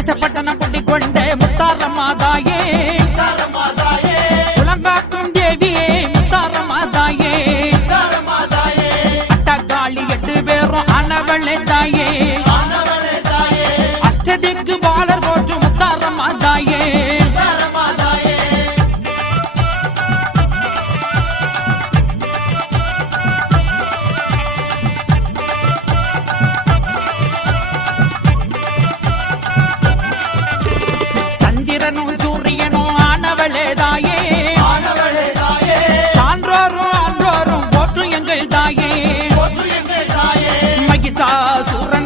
தேசப்பட்டணம் கூட்டிக் கொண்ட முத்தாரம்மாதாயே உலங்காக்கும் தேவியே முத்தாரம்மாதாயே அட்டக்காளி 8 பேரும் ஆனவளே தாயே அஷ்டதிக்கு பாலர் போற்று முத்தாரம்மாதாயே சூரியனும் ஆனவளே தாயே சான்றோரும் ஆன்றோரும் போற்று எங்கள் தாயே மகிஷாசூரன்